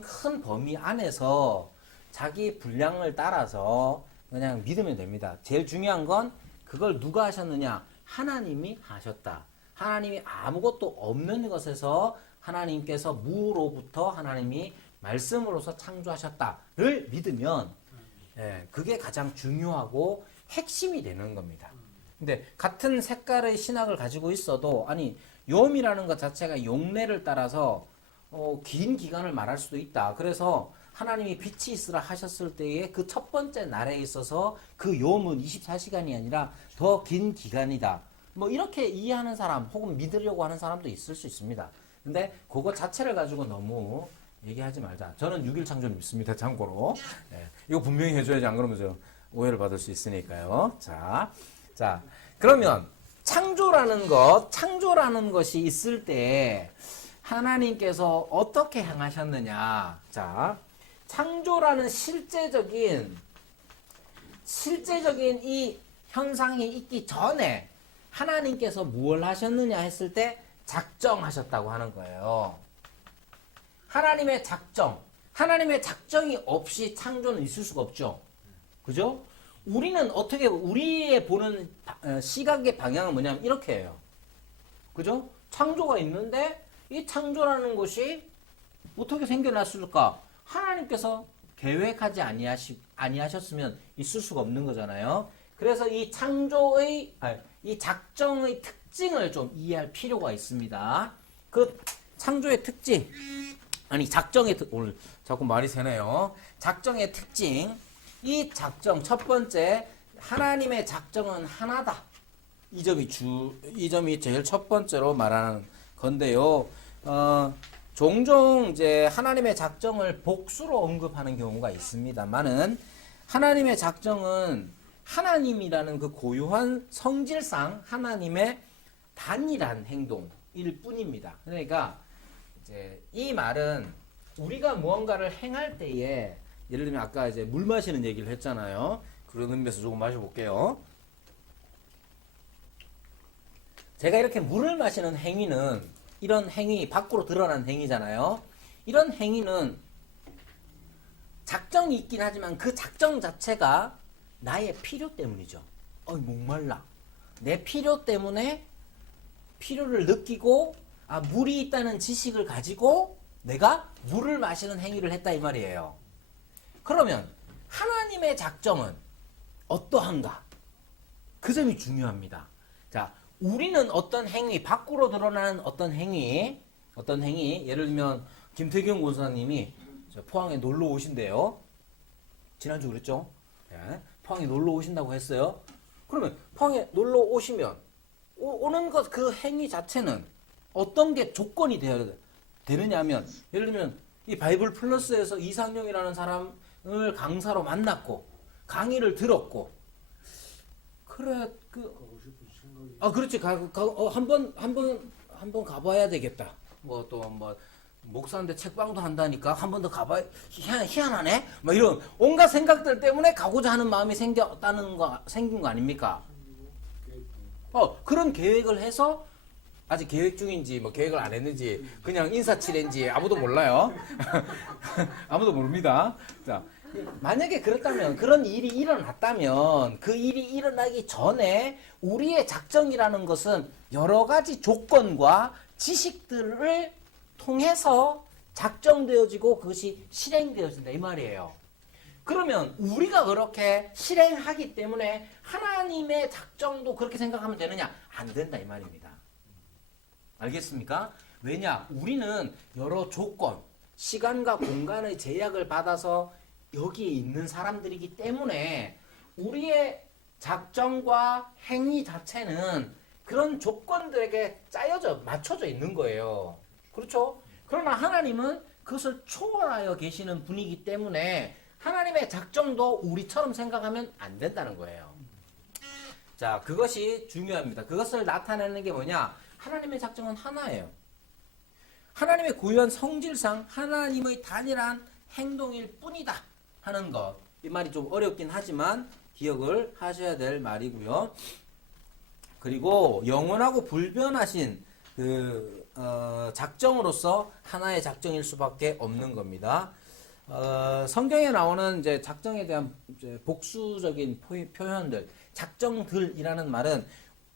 큰 범위 안에서 자기 분량을 따라서 그냥 믿으면 됩니다. 제일 중요한 건 그걸 누가 하셨느냐? 하나님이 하셨다. 하나님이 아무것도 없는 것에서 하나님께서 무로부터 하나님이 말씀으로서 창조하셨다를 믿으면 그게 가장 중요하고 핵심이 되는 겁니다. 근데 같은 색깔의 신학을 가지고 있어도 아니 욤이라는 것 자체가 용례를 따라서 긴 기간을 말할 수도 있다. 그래서 하나님이 빛이 있으라 하셨을 때에 그 첫 번째 날에 있어서 그 욤은 24시간이 아니라 더 긴 기간이다. 뭐 이렇게 이해하는 사람 혹은 믿으려고 하는 사람도 있을 수 있습니다. 근데 그거 자체를 가지고 너무 얘기하지 말자. 저는 6일 창조 믿습니다. 참고로. 이거 분명히 해줘야지 안 그러면 저 오해를 받을 수 있으니까요. 자, 그러면 창조라는 것이 있을 때 하나님께서 어떻게 행하셨느냐. 자, 창조라는 실제적인 이 현상이 있기 전에 하나님께서 무엇을 하셨느냐 했을 때 작정하셨다고 하는 거예요. 하나님의 작정이 없이 창조는 있을 수가 없죠. 그죠? 우리는 어떻게, 우리의 보는 시각의 방향은 뭐냐면 이렇게 해요. 그죠? 창조가 있는데 이 창조라는 것이 어떻게 생겨났을까? 하나님께서 계획하지 아니하셨으면 있을 수가 없는 거잖아요. 그래서 이 창조의, 이 작정의 특징을 좀 이해할 필요가 있습니다. 그 창조의 특징, 작정의 오늘 자꾸 말이 새네요. 작정의 특징, 이 작정 첫 번째, 하나님의 작정은 하나다. 이 점이 제일 첫 번째로 말하는 건데요. 종종 이제 하나님의 작정을 복수로 언급하는 경우가 있습니다만은 하나님의 작정은 하나님이라는 그 고유한 성질상 하나님의 단일한 행동일 뿐입니다. 그러니까 이제 이 말은 우리가 무언가를 행할 때에 예를 들면 아까 이제 물 마시는 얘기를 했잖아요. 그런 의미에서 조금 마셔볼게요. 제가 이렇게 물을 마시는 행위는 이런 행위, 밖으로 드러난 행위잖아요. 이런 행위는 작정이 있긴 하지만 그 작정 자체가 나의 필요 때문이죠. 목말라. 내 필요 때문에 필요를 느끼고 물이 있다는 지식을 가지고 내가 물을 마시는 행위를 했다 이 말이에요. 그러면 하나님의 작정은 어떠한가? 그 점이 중요합니다. 자, 우리는 어떤 행위, 밖으로 드러나는 어떤 행위, 예를 들면 김태경 권사님이 포항에 놀러 오신대요. 지난주 그랬죠? 네, 포항에 놀러 오신다고 했어요. 그러면 포항에 놀러 오시면 오는 것 그 행위 자체는 어떤 게 조건이 되느냐 하면 예를 들면 이 바이블 플러스에서 이상용이라는 사람을 강사로 만났고 강의를 들었고 그래 그렇지. 한번 가봐야 되겠다. 목사인데 책방도 한다니까 한 번 더 가봐야 희한하네. 이런 온갖 생각들 때문에 가고자 하는 마음이 생긴 거 아닙니까? 그런 계획을 해서 아직 계획 중인지 계획을 안 했는지 그냥 인사치레인지 아무도 몰라요. 아무도 모릅니다. 자. 만약에 그렇다면 그런 일이 일어났다면 그 일이 일어나기 전에 우리의 작정이라는 것은 여러 가지 조건과 지식들을 통해서 작정되어지고 그것이 실행되어진다 이 말이에요. 그러면 우리가 그렇게 실행하기 때문에 하나님의 작정도 그렇게 생각하면 되느냐? 안 된다 이 말입니다. 알겠습니까? 왜냐? 우리는 여러 조건, 시간과 공간의 제약을 받아서 여기에 있는 사람들이기 때문에 우리의 작정과 행위 자체는 그런 조건들에게 맞춰져 있는 거예요. 그렇죠? 그러나 하나님은 그것을 초월하여 계시는 분이기 때문에 하나님의 작정도 우리처럼 생각하면 안 된다는 거예요. 자, 그것이 중요합니다. 그것을 나타내는 게 뭐냐? 하나님의 작정은 하나예요. 하나님의 고유한 성질상 하나님의 단일한 행동일 뿐이다 하는 것. 이 말이 좀 어렵긴 하지만 기억을 하셔야 될 말이고요. 그리고 영원하고 불변하신 작정으로서 하나의 작정일 수밖에 없는 겁니다. 성경에 나오는 이제 작정에 대한 이제 복수적인 표현들, 작정들이라는 말은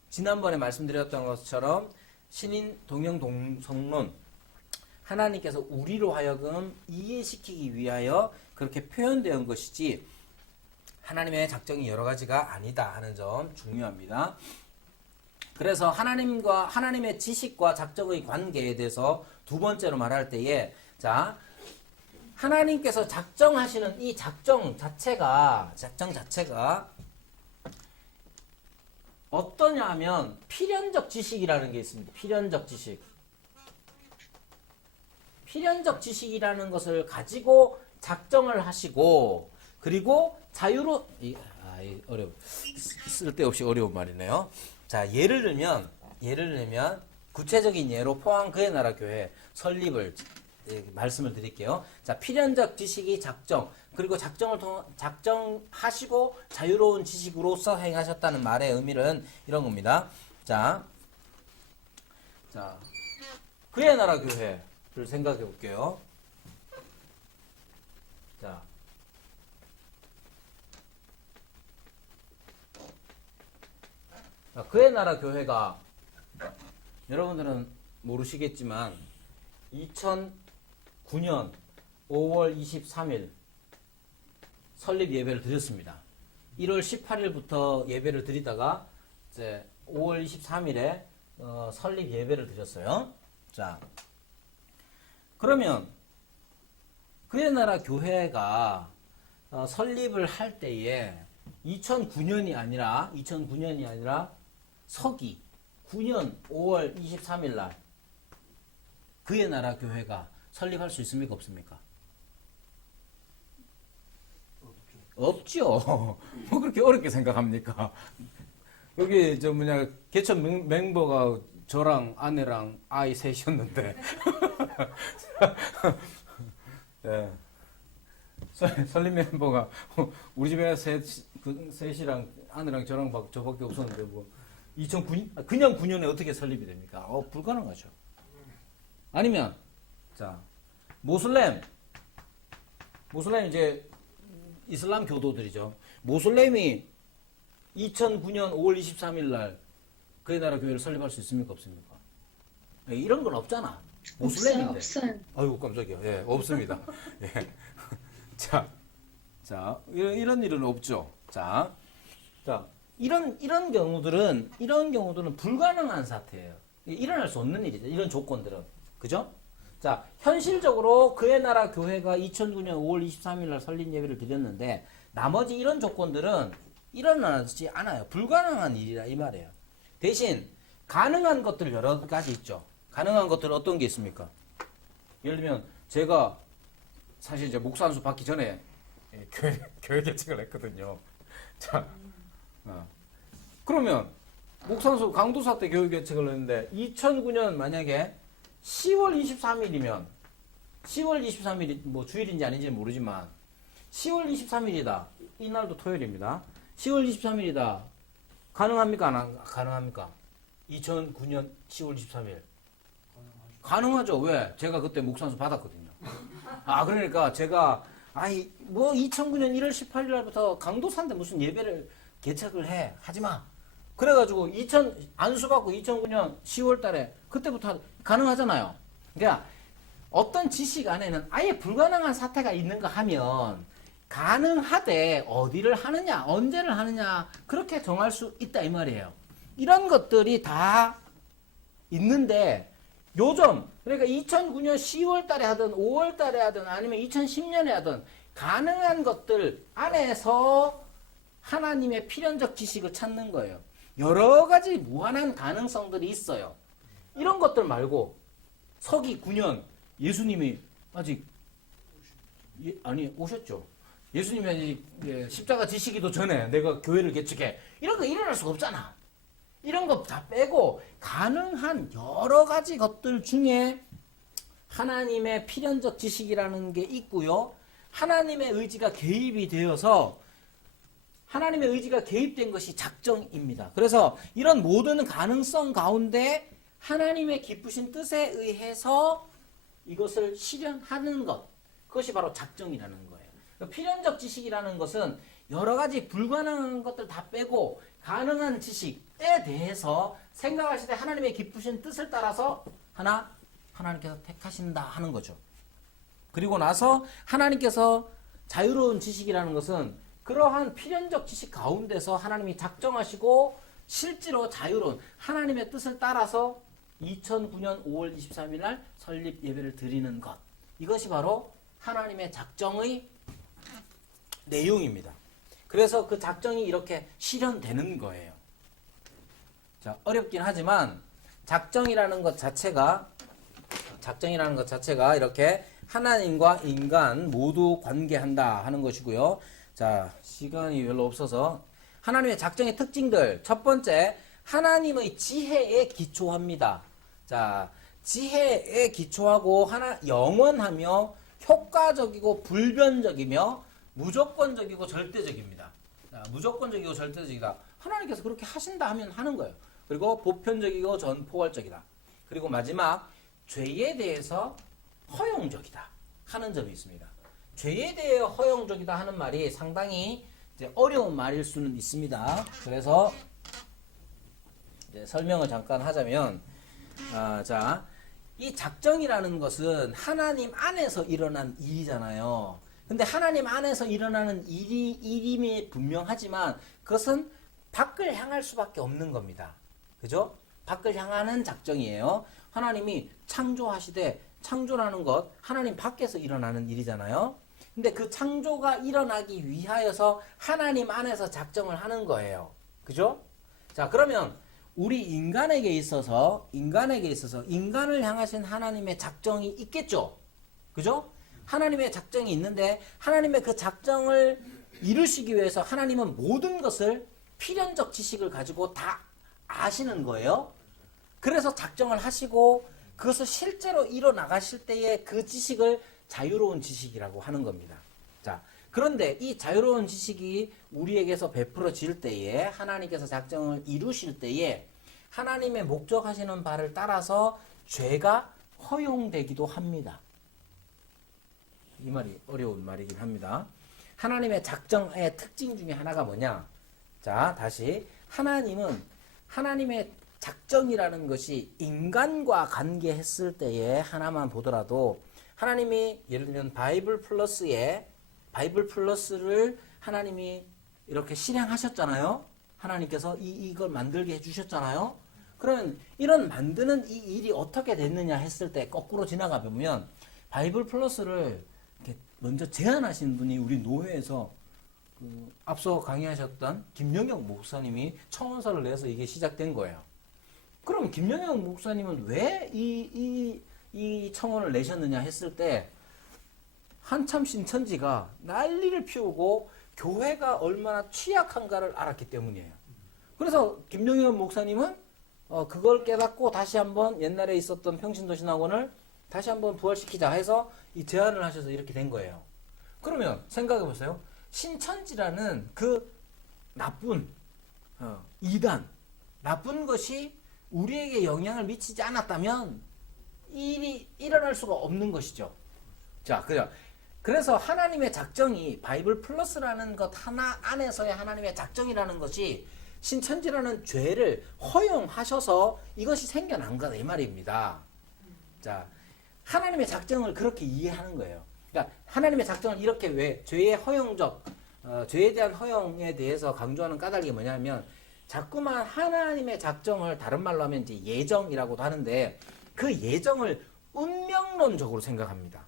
지난번에 말씀드렸던 것처럼 신인 동형 동성론, 하나님께서 우리로 하여금 이해시키기 위하여 그렇게 표현되어 것이지 하나님의 작정이 여러 가지가 아니다 하는 점 중요합니다. 그래서 하나님의 지식과 작정의 관계에 대해서 두 번째로 말할 때에 자, 하나님께서 작정하시는 이 작정 자체가 어떠냐 하면 필연적 지식이라는 게 있습니다. 필연적 지식이라는 것을 가지고 작정을 하시고 그리고 쓸데없이 어려운 말이네요. 자, 예를 들면 구체적인 예로 포항 그의 나라 교회 설립을 말씀을 드릴게요. 자, 필연적 지식이 작정, 그리고 작정하시고 자유로운 지식으로서 행하셨다는 말의 의미는 이런 겁니다. 자, 그의 나라 교회를 생각해 볼게요. 자, 그의 나라 교회가 여러분들은 모르시겠지만 2009년 5월 23일 설립 예배를 드렸습니다. 1월 18일부터 예배를 드리다가 이제 5월 23일에 설립 예배를 드렸어요. 자, 그러면 그의 나라 교회가 설립을 할 때에 2009년이 아니라 서기 9년 5월 23일 날 그의 나라 교회가 설립할 수 있습니까? 없습니까? 없죠. 뭐 그렇게 어렵게 생각합니까? 여기 개천 멤버가 저랑 아내랑 아이 셋이었는데 네. 설립 멤버가 우리 집에 셋이랑 아내랑 저랑 저밖에 없었는데 뭐 2009년 그냥 9년에 어떻게 설립이 됩니까? 불가능하죠. 아니면 자 모슬렘 이제 이슬람 교도들이죠. 모슬렘이 2009년 5월 23일 날 그의 나라 교회를 설립할 수 있습니까? 없습니까? 이런 건 없잖아. 모슬렘인데. 없어요. 아이고 깜짝이야. 예, 없습니다. 예. 자, 이런 일은 없죠. 자, 이런 경우들은 불가능한 사태예요. 일어날 수 없는 일이죠. 이런 조건들은. 그죠? 자, 현실적으로 그의 나라 교회가 2009년 5월 23일 날 설립 예배를 드렸는데 나머지 이런 조건들은 일어나지 않아요. 불가능한 일이라 이 말이에요. 대신 가능한 것들 여러 가지 있죠. 가능한 것들은 어떤 게 있습니까? 예를 들면 제가 사실 이제 목사 안수 받기 전에 교회 개척을 했거든요. 자, 그러면 목사 안수 강도사 때 교회 개척을 했는데 2009년 만약에 10월 23일이면 10월 23일이 뭐 주일인지 아닌지는 모르지만 10월 23일이다. 이날도 토요일입니다. 10월 23일이다. 가능합니까? 안 가능합니까? 2009년 10월 23일. 가능하죠. 왜? 제가 그때 목산수 받았거든요. 그러니까 제가 뭐 2009년 1월 18일 날부터 강도사인데 무슨 예배를 개척을 해. 하지 마. 그래가지고 안수 받고 2009년 10월 달에 그때부터 가능하잖아요. 그러니까 어떤 지식 안에는 아예 불가능한 사태가 있는가 하면 가능하되 어디를 하느냐, 언제를 하느냐 그렇게 정할 수 있다 이 말이에요. 이런 것들이 다 있는데 요즘 그러니까 2009년 10월 달에 하든 5월 달에 하든 아니면 2010년에 하든 가능한 것들 안에서 하나님의 필연적 지식을 찾는 거예요. 여러 가지 무한한 가능성들이 있어요. 이런 것들 말고 서기 9년 예수님이 아직 오셨죠. 예수님이 아직 십자가 지시기도 전에 내가 교회를 개척해. 이런 거 일어날 수가 없잖아. 이런 거 다 빼고 가능한 여러 가지 것들 중에 하나님의 필연적 지식이라는 게 있고요. 하나님의 의지가 개입이 되어서 하나님의 의지가 개입된 것이 작정입니다. 그래서 이런 모든 가능성 가운데 하나님의 기쁘신 뜻에 의해서 이것을 실현하는 것, 그것이 바로 작정이라는 거예요. 필연적 지식이라는 것은 여러 가지 불가능한 것들 다 빼고 가능한 지식에 대해서 생각하실 때 하나님의 기쁘신 뜻을 따라서 하나님께서 택하신다 하는 거죠. 그리고 나서 하나님께서 자유로운 지식이라는 것은 그러한 필연적 지식 가운데서 하나님이 작정하시고 실제로 자유로운 하나님의 뜻을 따라서 2009년 5월 23일 날 설립 예배를 드리는 것. 이것이 바로 하나님의 작정의 내용입니다. 그래서 그 작정이 이렇게 실현되는 거예요. 자, 어렵긴 하지만 작정이라는 것 자체가 이렇게 하나님과 인간 모두 관계한다 하는 것이고요. 자, 시간이 별로 없어서 하나님의 작정의 특징들. 첫 번째, 하나님의 지혜에 기초합니다. 자, 지혜에 기초하고 영원하며 효과적이고 불변적이며 무조건적이고 절대적입니다. 자, 무조건적이고 절대적이다. 하나님께서 그렇게 하신다 하면 하는 거예요. 그리고 보편적이고 전포괄적이다. 그리고 마지막, 죄에 대해서 허용적이다 하는 점이 있습니다. 죄에 대해 허용적이다 하는 말이 상당히 이제 어려운 말일 수는 있습니다. 그래서 이제 설명을 잠깐 하자면, 자, 이 작정이라는 것은 하나님 안에서 일어난 일이잖아요. 근데 하나님 안에서 일어나는 일임이 분명하지만 그것은 밖을 향할 수밖에 없는 겁니다. 그죠? 밖을 향하는 작정이에요. 하나님이 창조하시되 창조라는 것 하나님 밖에서 일어나는 일이잖아요. 근데 그 창조가 일어나기 위하여서 하나님 안에서 작정을 하는 거예요. 그죠? 자, 그러면 우리 인간에게 있어서 인간을 향하신 하나님의 작정이 있겠죠? 그죠? 하나님의 작정이 있는데 하나님의 그 작정을 이루시기 위해서 하나님은 모든 것을 필연적 지식을 가지고 다 아시는 거예요. 그래서 작정을 하시고 그것을 실제로 이뤄나가실 때의 그 지식을 자유로운 지식이라고 하는 겁니다. 자, 그런데 이 자유로운 지식이 우리에게서 베풀어질 때에 하나님께서 작정을 이루실 때에 하나님의 목적하시는 바를 따라서 죄가 허용되기도 합니다. 이 말이 어려운 말이긴 합니다. 하나님의 작정의 특징 중에 하나가 뭐냐? 자, 다시 하나님은 하나님의 작정이라는 것이 인간과 관계했을 때에 하나만 보더라도 하나님이 예를 들면 바이블 플러스를 하나님이 이렇게 실행하셨잖아요. 하나님께서 이걸 만들게 해주셨잖아요. 그러면 이런 만드는 이 일이 어떻게 됐느냐 했을 때 거꾸로 지나가 보면 바이블 플러스를 이렇게 먼저 제안하신 분이 우리 노회에서 앞서 강의하셨던 김영경 목사님이 청원서를 내서 이게 시작된 거예요. 그럼 김영경 목사님은 왜 이 청원을 내셨느냐 했을 때 한참 신천지가 난리를 피우고 교회가 얼마나 취약한가를 알았기 때문이에요. 그래서 김영경 목사님은 그걸 깨닫고 다시 한번 옛날에 있었던 평신도신학원을 다시 한번 부활시키자 해서 이 제안을 하셔서 이렇게 된 거예요. 그러면 생각해 보세요. 신천지라는 그 나쁜 이단, 나쁜 것이 우리에게 영향을 미치지 않았다면 이 일이 일어날 수가 없는 것이죠. 자, 그래서 하나님의 작정이 바이블 플러스라는 것 하나 안에서의 하나님의 작정이라는 것이 신천지라는 죄를 허용하셔서 이것이 생겨난 거다 이 말입니다. 자, 하나님의 작정을 그렇게 이해하는 거예요. 그러니까 하나님의 작정을 이렇게 왜 죄의 허용적 죄에 대한 허용에 대해서 강조하는 까닭이 뭐냐면 자꾸만 하나님의 작정을 다른 말로 하면 이제 예정이라고도 하는데 그 예정을 운명론적으로 생각합니다.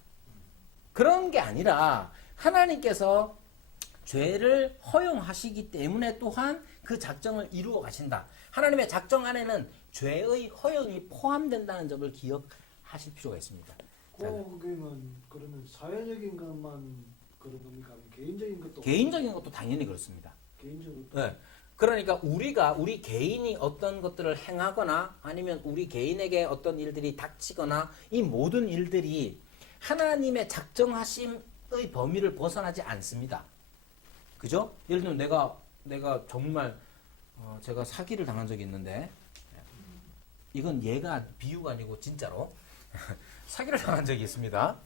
그런 게 아니라 하나님께서 죄를 허용하시기 때문에 또한 그 작정을 이루어 가신다. 하나님의 작정 안에는 죄의 허용이 포함된다는 점을 기억하실 필요가 있습니다. 그거는 그러면 사회적인 것만 그런 겁니까? 개인적인 것도? 개인적인 것도 당연히 그렇습니다. 개인적으로. 네. 그러니까 우리 개인이 어떤 것들을 행하거나 아니면 우리 개인에게 어떤 일들이 닥치거나 이 모든 일들이 하나님의 작정하심의 범위를 벗어나지 않습니다. 그죠? 예를 들면 내가 정말 제가 사기를 당한 적이 있는데 이건 얘가 비유가 아니고 진짜로 사기를 당한 적이 있습니다.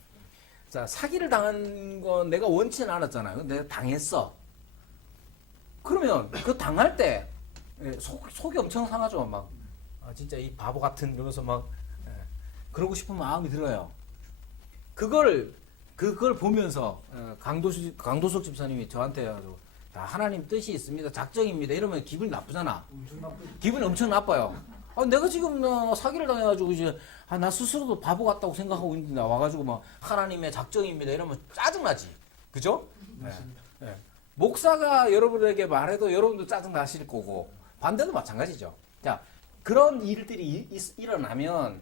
자, 사기를 당한 건 내가 원치는 않았잖아요. 근데 내가 당했어. 그러면 그 당할 때 속이 엄청 상하죠. 막 진짜 이 바보 같은 이러면서 막 그러고 싶은 마음이 들어요. 그걸 보면서 강도석 집사님이 저한테 하나님 뜻이 있습니다. 작정입니다. 이러면 기분이 나쁘잖아. 기분이 엄청 나빠요. 내가 지금 사기를 당해가지고 이제 나 스스로도 바보 같다고 생각하고 있는데 와가지고 막 하나님의 작정입니다. 이러면 짜증나지. 그죠? 네. 목사가 여러분에게 말해도 여러분도 짜증 나실 거고 반대도 마찬가지죠. 자, 그런 일들이 일어나면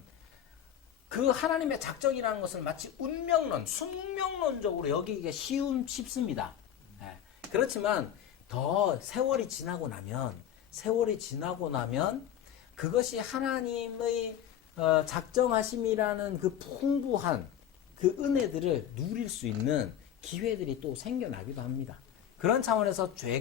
그 하나님의 작정이라는 것을 마치 운명론, 숙명론적으로 여기기가 쉽습니다. 네. 그렇지만 더 세월이 지나고 나면 그것이 하나님의 작정하심이라는 그 풍부한 그 은혜들을 누릴 수 있는 기회들이 또 생겨나기도 합니다. 그런 차원에서 죄에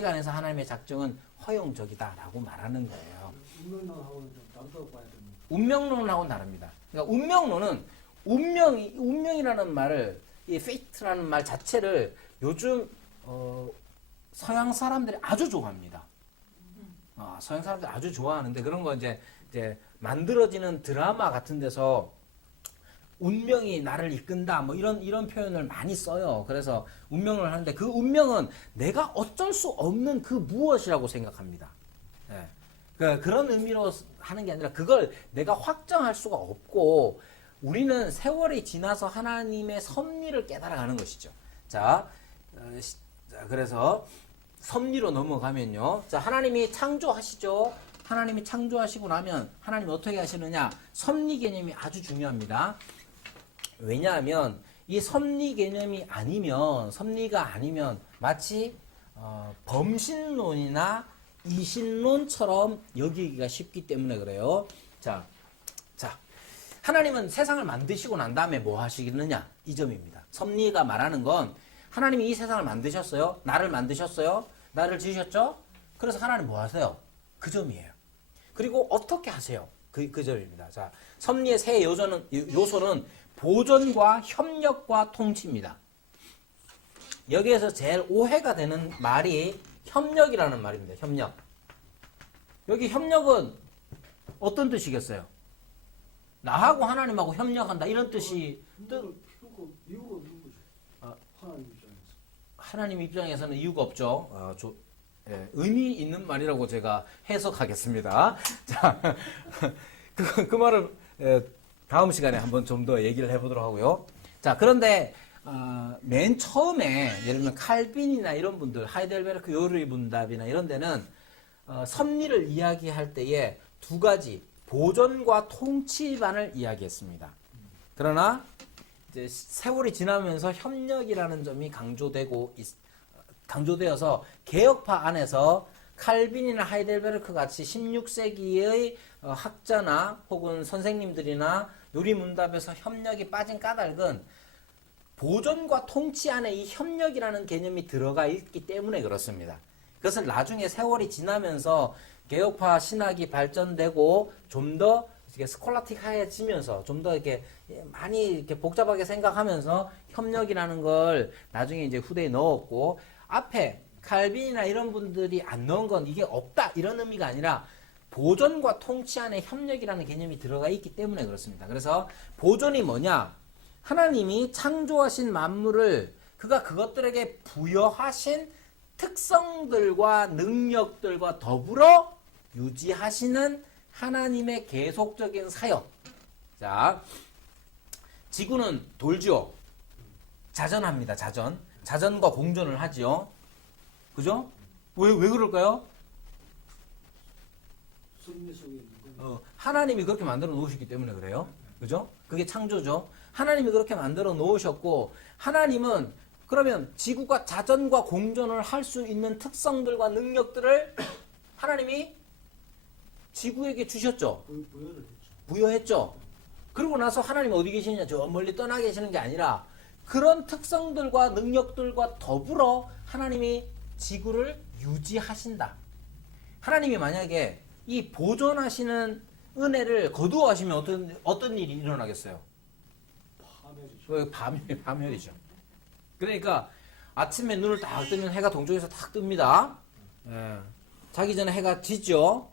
관해서 하나님의 작정은 허용적이다라고 말하는 거예요. 운명론하고는 좀 다르다고 봐야 됩니다. 운명론하고는 다릅니다. 그러니까 운명론은 운명이라는 말을 이 fate라는 말 자체를 요즘 서양 사람들이 아주 좋아합니다. 서양 사람들 아주 좋아하는데 그런 거 이제 만들어지는 드라마 같은 데서 운명이 나를 이끈다 뭐 이런 표현을 많이 써요. 그래서 운명을 하는데 그 운명은 내가 어쩔 수 없는 그 무엇이라고 생각합니다. 예. 그런 의미로 하는 게 아니라 그걸 내가 확정할 수가 없고 우리는 세월이 지나서 하나님의 섭리를 깨달아가는 것이죠. 자, 그래서 섭리로 넘어가면요. 자, 하나님이 창조하시죠. 하나님이 창조하시고 나면 하나님이 어떻게 하시느냐? 섭리 개념이 아주 중요합니다. 왜냐하면 이 섭리 개념이 아니면 섭리가 아니면 마치 범신론이나 이신론처럼 여기기가 쉽기 때문에 그래요. 자, 하나님은 세상을 만드시고 난 다음에 뭐 하시겠느냐? 이 점입니다. 섭리가 말하는 건 하나님이 이 세상을 만드셨어요. 나를 만드셨어요. 나를 지으셨죠. 그래서 하나님 뭐 하세요? 그 점이에요. 그리고 어떻게 하세요? 그 점입니다. 자, 섭리의 세 요소는 보존과 협력과 통치입니다. 여기에서 제일 오해가 되는 말이 협력이라는 말입니다. 협력. 여기 협력은 어떤 뜻이겠어요? 나하고 하나님하고 협력한다 이런 뜻이 이유가 없는 거죠. 하나님 입장에서. 하나님 입장에서는 이유가 없죠. 의미 있는 말이라고 제가 해석하겠습니다. 자, 그 말을 다음 시간에 한번 좀 더 얘기를 해보도록 하고요. 자, 그런데 맨 처음에 예를 들면 칼빈이나 이런 분들, 하이델베르크 요리 문답이나 이런 데는 섭리를 이야기할 때에 두 가지 보존과 통치반을 이야기했습니다. 그러나 이제 세월이 지나면서 협력이라는 점이 강조되어서 개혁파 안에서 칼빈이나 하이델베르크 같이 16세기의 학자나 혹은 선생님들이나 요리문답에서 협력이 빠진 까닭은 보존과 통치 안에 이 협력이라는 개념이 들어가 있기 때문에 그렇습니다. 그것은 나중에 세월이 지나면서 개혁파 신학이 발전되고 좀 더 스콜라틱해지면서 좀 더 이렇게 많이 이렇게 복잡하게 생각하면서 협력이라는 걸 나중에 이제 후대에 넣었고 앞에 칼빈이나 이런 분들이 안 넣은 건 이게 없다 이런 의미가 아니라 보존과 통치 안에 협력이라는 개념이 들어가 있기 때문에 그렇습니다. 그래서 보존이 뭐냐? 하나님이 창조하신 만물을 그가 그것들에게 부여하신 특성들과 능력들과 더불어 유지하시는 하나님의 계속적인 사역. 자, 지구는 돌죠. 자전합니다. 자전과 공존을 하지요. 그죠? 왜 그럴까요? 섭리 속에 있는 건. 하나님이 그렇게 만들어 놓으셨기 때문에 그래요. 그죠? 그게 창조죠. 하나님이 그렇게 만들어 놓으셨고, 하나님은 그러면 지구가 자전과 공존을 할 수 있는 특성들과 능력들을 하나님이 지구에게 주셨죠. 부여를 했죠. 부여했죠. 그러고 나서 하나님 어디 계시느냐? 저 멀리 떠나 계시는 게 아니라 그런 특성들과 능력들과 더불어 하나님이 지구를 유지하신다. 하나님이 만약에 이 보존하시는 은혜를 거두어하시면 어떤 일이 일어나겠어요? 파멸이죠. 그러니까 아침에 눈을 딱 뜨면 해가 동쪽에서 탁 뜹니다. 자기 전에 해가 지죠.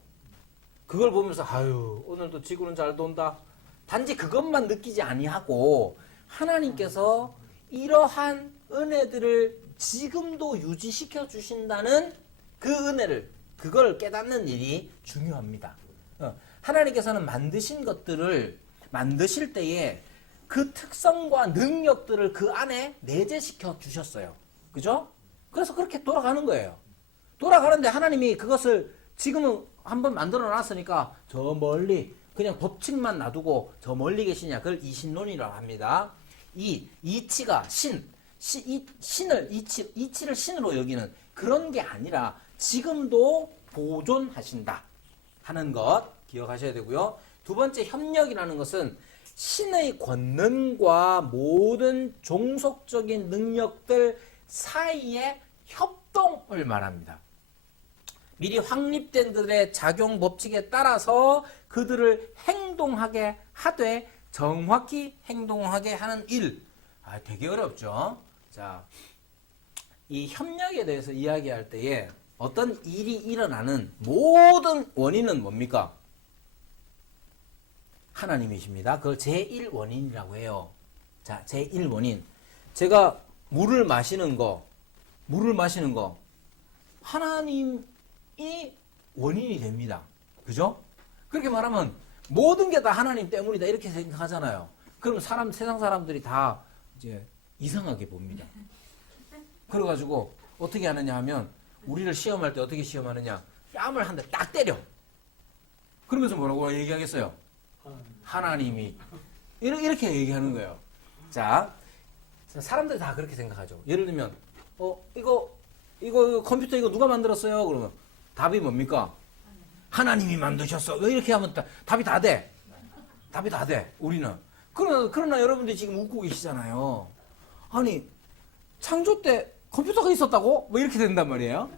그걸 보면서 아유 오늘도 지구는 잘 돈다. 단지 그것만 느끼지 아니하고 하나님께서 이러한 은혜들을 지금도 유지시켜 주신다는 그 은혜를 그걸 깨닫는 일이 중요합니다. 하나님께서는 만드신 것들을 만드실 때에 그 특성과 능력들을 그 안에 내재시켜 주셨어요. 그죠? 그래서 그렇게 돌아가는 거예요. 돌아가는데 하나님이 그것을 지금은 한번 만들어 놨으니까 저 멀리 그냥 법칙만 놔두고 저 멀리 계시냐. 그걸 이신론이라고 합니다. 이치가 이치를 신으로 여기는 그런 게 아니라 지금도 보존하신다 하는 것 기억하셔야 되고요. 두 번째 협력이라는 것은 신의 권능과 모든 종속적인 능력들 사이의 협동을 말합니다. 미리 확립된 그들의 작용 법칙에 따라서 그들을 행동하게 하되 정확히 행동하게 하는 일. 되게 어렵죠. 자, 이 협력에 대해서 이야기할 때에 어떤 일이 일어나는 모든 원인은 뭡니까? 하나님이십니다. 그걸 제1원인이라고 해요. 자, 제1원인. 제가 물을 마시는 거 하나님이 원인이 됩니다. 그죠? 그렇게 말하면 모든 게 다 하나님 때문이다 이렇게 생각하잖아요. 그럼 세상 사람들이 다 이제 이상하게 봅니다. 그래가지고 어떻게 하느냐 하면 우리를 시험할 때 어떻게 시험하느냐, 뺨을 한 대 딱 때려. 그러면서 뭐라고 얘기하겠어요? 하나님이 이렇게 얘기하는 거예요. 자, 사람들이 다 그렇게 생각하죠. 예를 들면 이거 컴퓨터 이거 누가 만들었어요? 그러면 답이 뭡니까? 하나님이 만드셨어. 왜 이렇게 하면 답이 다 돼. 답이 다 돼. 우리는. 그러나 여러분들이 지금 웃고 계시잖아요. 아니, 창조 때 컴퓨터가 있었다고? 뭐 이렇게 된단 말이에요.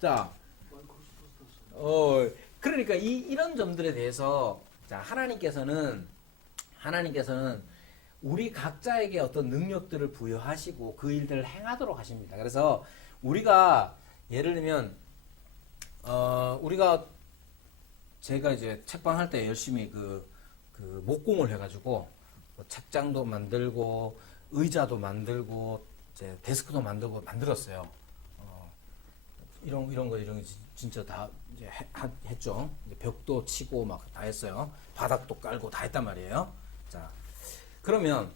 자, 그러니까 이런 점들에 대해서 자, 하나님께서는 우리 각자에게 어떤 능력들을 부여하시고 그 일들을 행하도록 하십니다. 그래서 우리가 예를 들면 우리가 제가 이제 책방 할 때 열심히 그 목공을 해가지고 뭐 책장도 만들고 의자도 만들고 이제 데스크도 만들었어요. 이런 거 진짜 다 이제 했죠. 이제 벽도 치고 막 다 했어요. 바닥도 깔고 다 했단 말이에요. 자, 그러면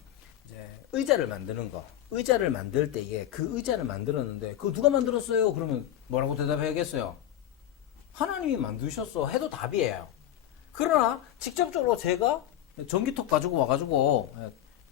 이제 의자를 만들 때에 그 의자를 만들었는데 그거 누가 만들었어요? 그러면 뭐라고 대답해야겠어요? 하나님이 만드셨어 해도 답이에요. 그러나 직접적으로 제가 전기톱 가지고 와가지고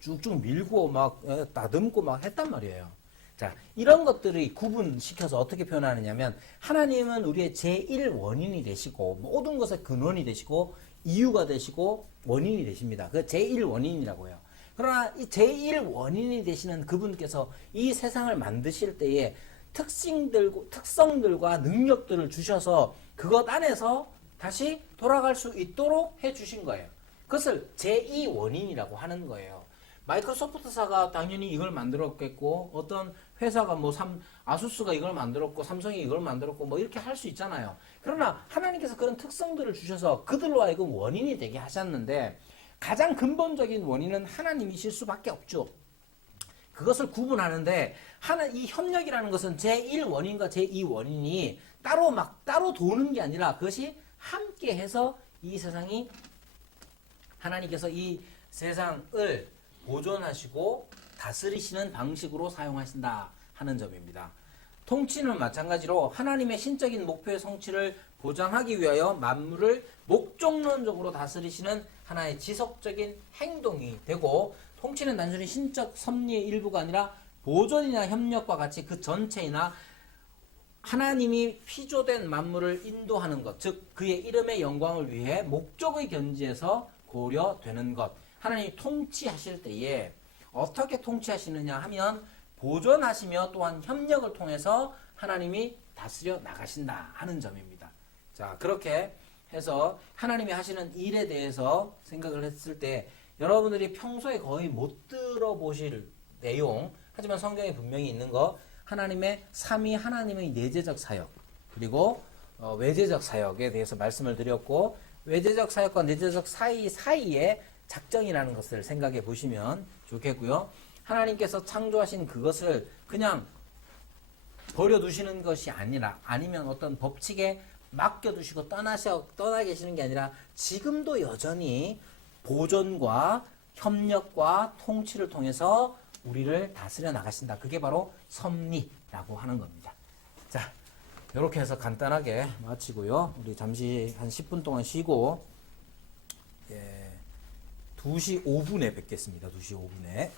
쭉쭉 밀고 막 다듬고 막 했단 말이에요. 자, 이런 것들을 구분시켜서 어떻게 표현하느냐면 하나님은 우리의 제1원인이 되시고 모든 것의 근원이 되시고 이유가 되시고 원인이 되십니다. 그 제1원인이라고 해요. 그러나 이 제1원인이 되시는 그분께서 이 세상을 만드실 때에 특성들과 능력들을 주셔서 그것 안에서 다시 돌아갈 수 있도록 해주신 거예요. 그것을 제2원인이라고 하는 거예요. 마이크로소프트사가 당연히 이걸 만들었겠고 어떤 회사가 뭐 아수스가 이걸 만들었고 삼성이 이걸 만들었고 뭐 이렇게 할 수 있잖아요. 그러나 하나님께서 그런 특성들을 주셔서 그들로 하여금 원인이 되게 하셨는데 가장 근본적인 원인은 하나님이실 수밖에 없죠. 그것을 구분하는데 이 협력이라는 것은 제1원인과 제2원인이 따로 도는 게 아니라 그것이 함께 해서 이 세상이 하나님께서 이 세상을 보존하시고 다스리시는 방식으로 사용하신다 하는 점입니다. 통치는 마찬가지로 하나님의 신적인 목표의 성취를 보장하기 위하여 만물을 목적론적으로 다스리시는 하나의 지속적인 행동이 되고 통치는 단순히 신적 섭리의 일부가 아니라 보존이나 협력과 같이 그 전체이나 하나님이 피조된 만물을 인도하는 것, 즉 그의 이름의 영광을 위해 목적의 견지에서 고려되는 것. 하나님이 통치하실 때에 어떻게 통치하시느냐 하면 보존하시며 또한 협력을 통해서 하나님이 다스려 나가신다 하는 점입니다. 자, 그렇게 해서 하나님이 하시는 일에 대해서 생각을 했을 때 여러분들이 평소에 거의 못 들어보실 내용, 하지만 성경에 분명히 있는 거, 하나님의 삼위 하나님의 내재적 사역, 그리고 외재적 사역에 대해서 말씀을 드렸고, 외재적 사역과 내재적 사이에 작정이라는 것을 생각해 보시면 좋겠고요. 하나님께서 창조하신 그것을 그냥 버려두시는 것이 아니면 어떤 법칙에 맡겨두시고 떠나 계시는 게 아니라 지금도 여전히 보존과 협력과 통치를 통해서 우리를 다스려 나가신다. 그게 바로 섭리라고 하는 겁니다. 자, 이렇게 해서 간단하게 마치고요. 우리 잠시 한 10분 동안 쉬고 2시 5분에 뵙겠습니다. 2시 5분에.